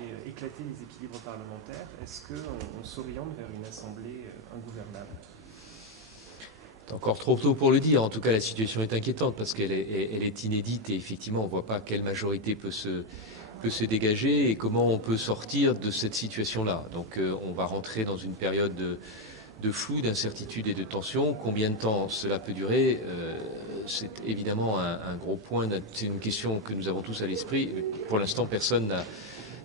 fait éclater les équilibres parlementaires. Est-ce qu'on s'oriente vers une assemblée ingouvernable? C'est encore trop tôt pour le dire. En tout cas, la situation est inquiétante parce qu'elle est inédite et effectivement, on ne voit pas quelle majorité peut se dégager et comment on peut sortir de cette situation-là. Donc on va rentrer dans une période de flou, d'incertitude et de tension. Combien de temps cela peut durer, c'est évidemment un gros point. C'est une question que nous avons tous à l'esprit. Pour l'instant, personne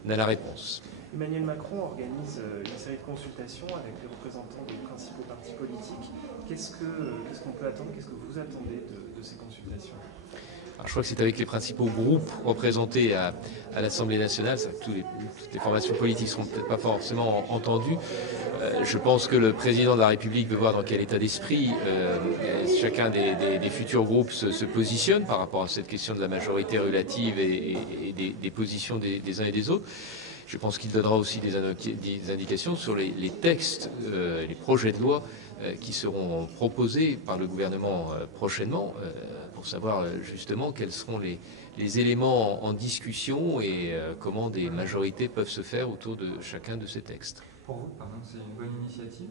n'a la réponse. Emmanuel Macron organise une série de consultations avec les représentants des principaux partis politiques. Qu'est-ce qu'on peut attendre? Qu'est-ce que vous attendez de ces consultations? Alors, je crois que c'est avec les principaux groupes représentés à l'Assemblée nationale. Toutes les formations politiques ne seront peut-être pas forcément entendues. Je pense que le président de la République veut voir dans quel état d'esprit chacun des futurs groupes se positionne par rapport à cette question de la majorité relative et des positions des uns et des autres. Je pense qu'il donnera aussi des indications sur les textes, les projets de loi qui seront proposés par le gouvernement prochainement pour savoir justement quels seront les éléments en discussion et comment des majorités peuvent se faire autour de chacun de ces textes. Pour vous, pardon, c'est une bonne initiative,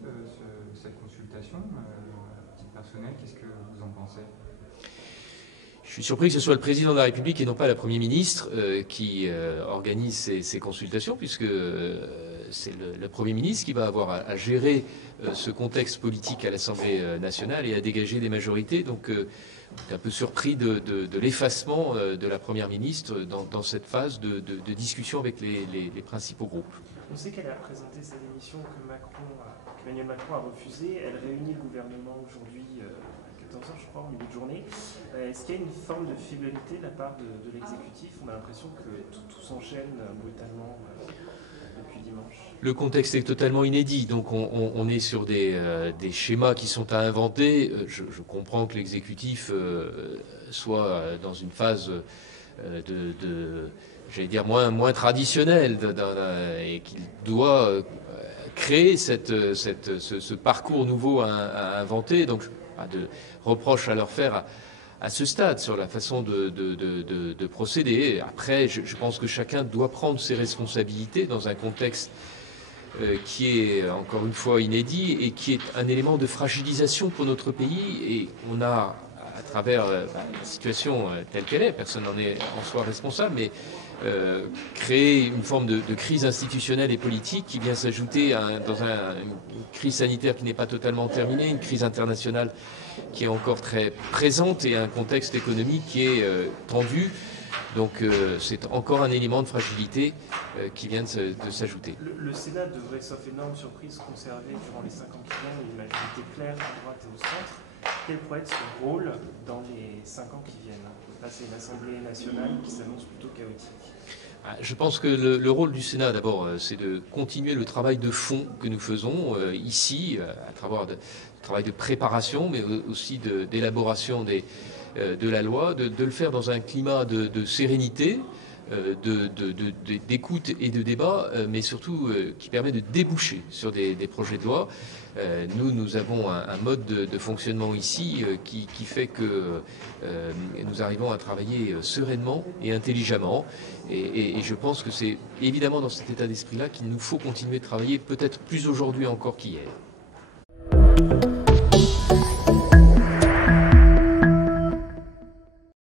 cette consultation. À titre personnel, qu'est-ce que vous en pensez? Je suis surpris que ce soit le président de la République et non pas la Premier ministre qui organise ces consultations, puisque c'est le Premier ministre qui va avoir à gérer ce contexte politique à l'Assemblée nationale et à dégager des majorités. Donc, un peu surpris de l'effacement de la Première ministre dans cette phase de discussion avec les principaux groupes. On sait qu'elle a présenté sa démission qu'Emmanuel Macron a refusée. Elle réunit le gouvernement aujourd'hui à 14h, je crois, en milieu de journée. Est-ce qu'il y a une forme de fébrilité de la part de l'exécutif? On a l'impression que tout s'enchaîne brutalement depuis dimanche. Le contexte est totalement inédit, donc on est sur des schémas qui sont à inventer. Je comprends que l'exécutif soit dans une phase j'allais dire moins traditionnelle et qu'il doit créer ce parcours nouveau à inventer. Donc pas de reproches à leur faire à ce stade sur la façon de procéder. Après, je pense que chacun doit prendre ses responsabilités dans un contexte qui est encore une fois inédit et qui est un élément de fragilisation pour notre pays. Et on a, à travers la situation telle qu'elle est, personne n'en est en soi responsable, mais créer une forme de crise institutionnelle et politique qui vient s'ajouter dans une crise sanitaire qui n'est pas totalement terminée, une crise internationale qui est encore très présente et un contexte économique qui est tendu. Donc c'est encore un élément de fragilité qui vient de s'ajouter. Le Sénat devrait, sauf énorme surprise, conserver durant les 5 ans qui viennent une majorité claire à droite et au centre. Quel pourrait être son rôle dans les 5 ans qui viennent? Face à une Assemblée nationale qui s'annonce plutôt chaotique. Je pense que le rôle du Sénat, d'abord, c'est de continuer le travail de fond que nous faisons ici, à travers le travail de préparation, mais aussi d'élaboration de la loi, de le faire dans un climat de sérénité, d'écoute et de débat, mais surtout qui permet de déboucher sur des projets de loi. Nous avons un mode de fonctionnement ici qui fait que nous arrivons à travailler sereinement et intelligemment. Et je pense que c'est évidemment dans cet état d'esprit-là qu'il nous faut continuer de travailler, peut-être plus aujourd'hui encore qu'hier.